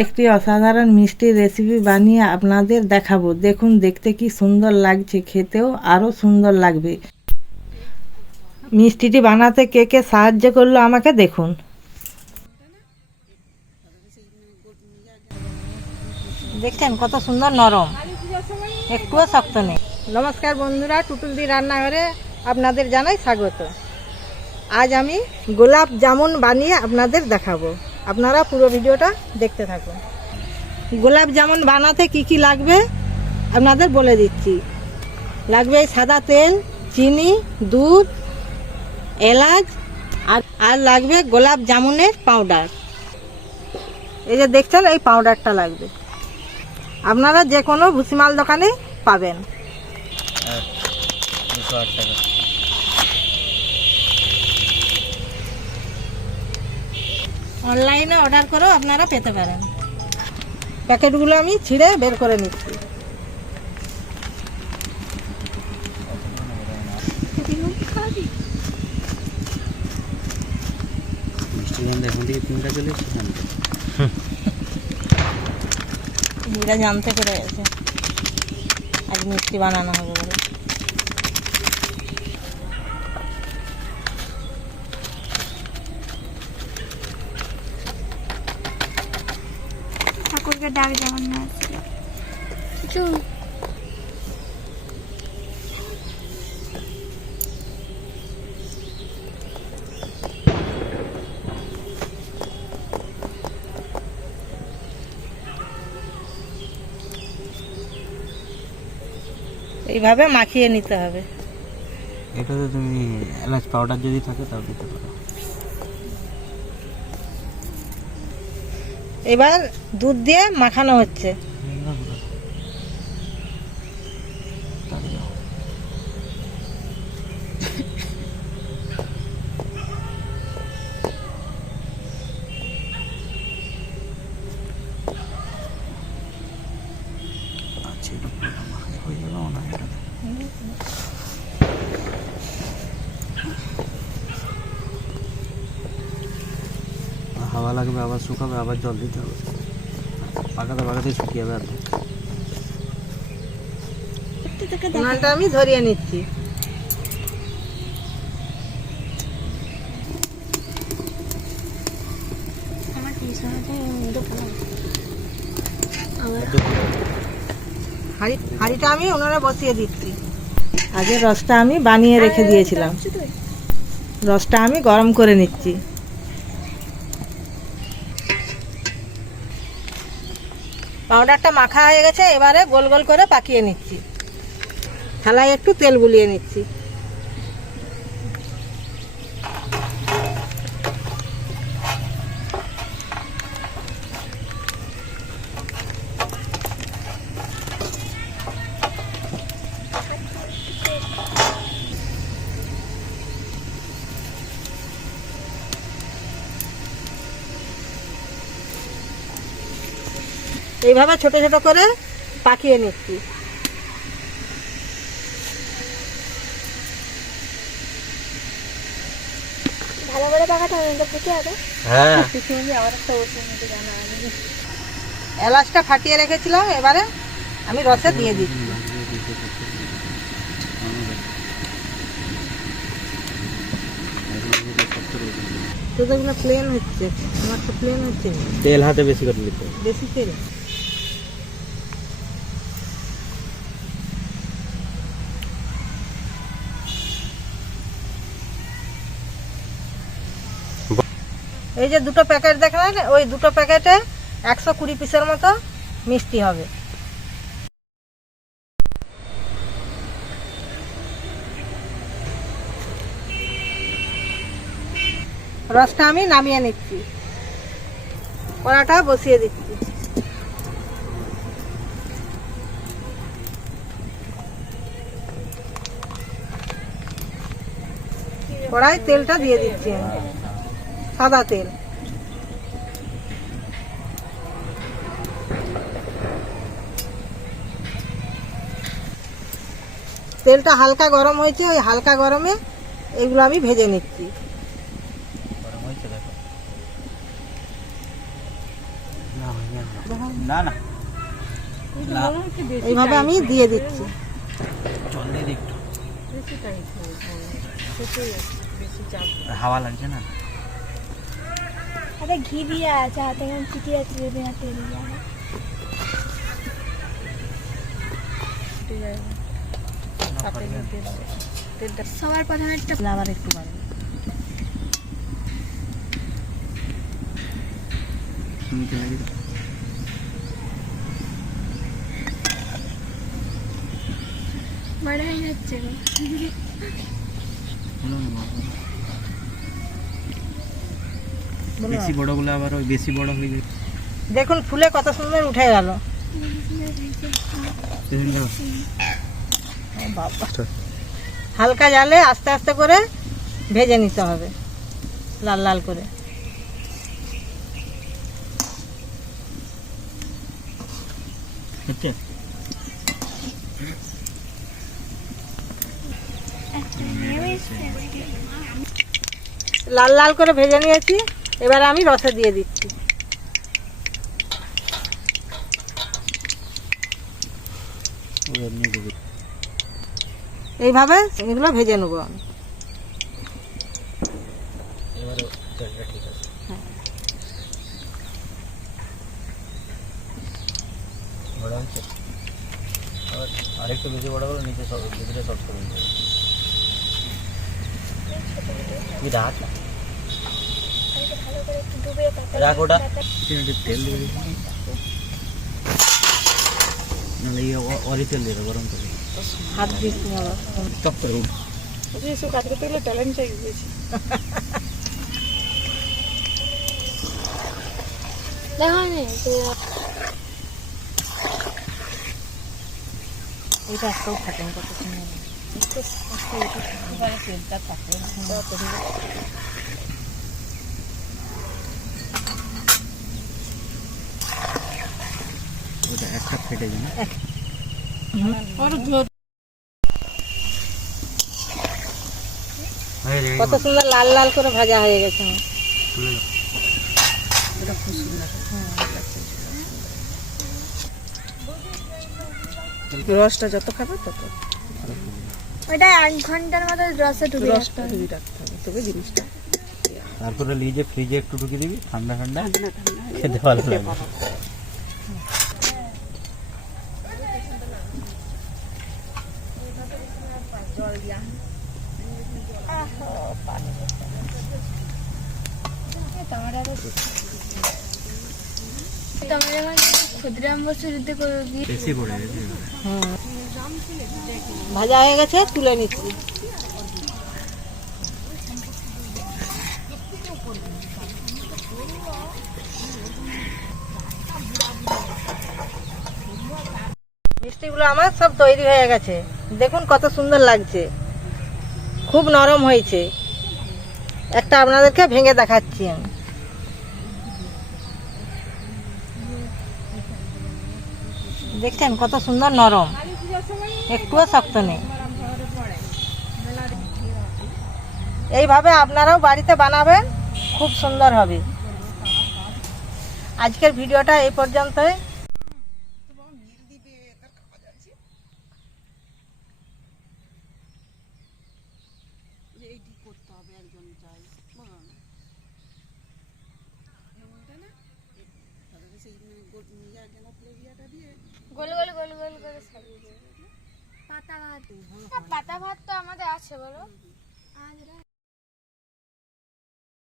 একটি অসাধারণ মিষ্টির রেসিপি বানিয়ে আপনাদের দেখাবো। দেখুন দেখতে কি সুন্দর লাগছে, খেতেও আরও সুন্দর লাগবে। মিষ্টিটি বানাতে কে কে সাহায্য করলো আমাকে দেখুন। দেখছেন কত সুন্দর নরম, একটুও শক্ত নেই। নমস্কার বন্ধুরা, টুটুলদি রান্নাঘরে আপনাদের জানাই স্বাগত। আজ আমি গোলাপ জামুন বানিয়ে আপনাদের দেখাবো। আপনারা পুরো ভিডিওটা দেখতে থাকুন। গোলাপ জামুন বানাতে কি কি লাগবে আপনাদের বলে দিচ্ছি। লাগবে সাদা তেল, চিনি, দুধ, এলাচ আর লাগবে গোলাপ জামুনের পাউডার। এই যে দেখছেন, এই পাউডারটা লাগবে। আপনারা যে কোনো ভুসিমাল দোকানে পাবেন। অনলাইনে অর্ডার করেও আপনারা পেতে পারেন। প্যাকেটগুলো আমি ছিঁড়ে বের করে নিচ্ছি। জানতে পেরে গেছে আজ মিষ্টি বানানো হবে বলে। ঠাকুরকে ডাক যেমন না আসছিল। এইভাবে মাখিয়ে নিতে হবে। এটাতে তুমি এলাচ পাউডার যদি থাকে তাও দিতে পারো। এবার দুধ দিয়ে মাখানো হচ্ছে। হাওয়া লাগবে, আবার শুকাবে, আবার জল দিতে হবে। পাকাতে পাকাতে শুকিয়ে যাবে। উনানটা আমি ধরিয়ে নিচ্ছি। হাঁড়িটা আমি উনানে বসিয়ে দিচ্ছি। আগে রসটা আমি বানিয়ে রেখে দিয়েছিলাম, রসটা আমি গরম করে নিচ্ছি। পাউডারটা মাখা হয়ে গেছে, এবারে গোল গোল করে পাকিয়ে নিচ্ছি। থালায় একটু তেল বুলিয়ে নিচ্ছি। এইভাবে ছোট ছোট করে পাকিয়ে নিচ্ছি। ভালো করে পাকাতে হবে, তো ফুটে হবে। হ্যাঁ, আমার একটা ওষুধ নিতে জানা আমি। এলাচটা ফাটিয়ে রেখেছিলাম, এবারে আমি রসে দিয়ে দিচ্ছি। তোদেরগুলো প্লেন হচ্ছে, আমার তো প্লেন হচ্ছে না। তেল হাতে বেশি করে নিতে হবে। বেশি তেল। এই যে দুটো প্যাকেট দেখলেন, ওই দুটো প্যাকেটে 120 পিসের মতো মিষ্টি হবে। রসটা আমি নামিয়ে নিচ্ছি, কড়াটা বসিয়ে দিচ্ছি। কড়াই তেলটা দিয়ে দিচ্ছি, সাদা তেল। তেলটা হালকা গরম হয়েছে, ওই হালকা গরমে এগুলো আমি ভেজে নিচ্ছি। না না না এইভাবে আমি দিয়ে দিচ্ছি। জল দিয়ে দিই একটু, হাওয়া লাগছে না। अरे घी दिया चाहते हैं चिटिया बिना तेल दिया है সবার প্রথমে একটা আবার একটু বাড়বে। বড় হয়ে যাচ্ছে গো। বেশি বড়গুলো আবার ওই বেশি বড় হয়ে যায়। দেখুন ফুলে কত সুন্দর উঠে গেল। বাবা, হালকা জালে আস্তে আস্তে করে ভেজে নিতে হবে লাল লাল করে। হচ্ছে লাল লাল করে ভেজে নিয়েছি, এবার আমি রসে দিয়ে দিচ্ছি। এইভাবে এগুলো ভেজে নেবো আমি। এবারে তেলটা ঠিক আছে। বড় হচ্ছে আরেকটু বেশি বড় হলে নিচে সব ভিতরে সব করে দেবে। কি রাখ ভালো করে একটু ডুবে রাখ ওটা তেল দিয়ে দিবি। নাহলে অরি তেল দিয়ে দেবো গরম করে। হাত দিচ্ছি আবার। চপ করে উঠ। দেখো নি তো এটা একটাও থাকে কত সুন্দর। এবারে তেলটা থাকে ওটা একটা ফেটে যায় না। কত সুন্দর লাল লাল করে ভাজা হয়ে গেছে। রসটা যত খাবে তত ওইটা 8 ঘন্টার মতো রসে ডুবে রাখতে হবে। রাখতে হবে তবে জিনিসটা। তারপরে লিজে ফ্রিজে একটু ঢুকিয়ে দিবি, ঠান্ডা ঠান্ডা খেতে ভালো লাগবে। তোমরা যখন ক্ষুদ্রাম বছরিতে করবি বেশি পড়ে গেছে। ভাজা হয়ে গেছে, তুলে নিচ্ছি। মিষ্টিগুলো আমার সব তৈরি হয়ে গেছে। দেখুন কত সুন্দর লাগছে, খুব নরম হয়েছে। একটা আপনাদেরকে ভেঙে দেখাচ্ছি আমি। দেখছেন কত সুন্দর নরম, একটুও শক্ত নেই। এইভাবে আপনারাও বাড়িতে বানাবেন, খুব সুন্দর হবে। আজকের ভিডিওটা এই পর্যন্তই। গোল গোল গোল গোল করে সাজিয়ে পাতা ভাত। পাতা ভাত তো আমাদের আছে বলো। আজ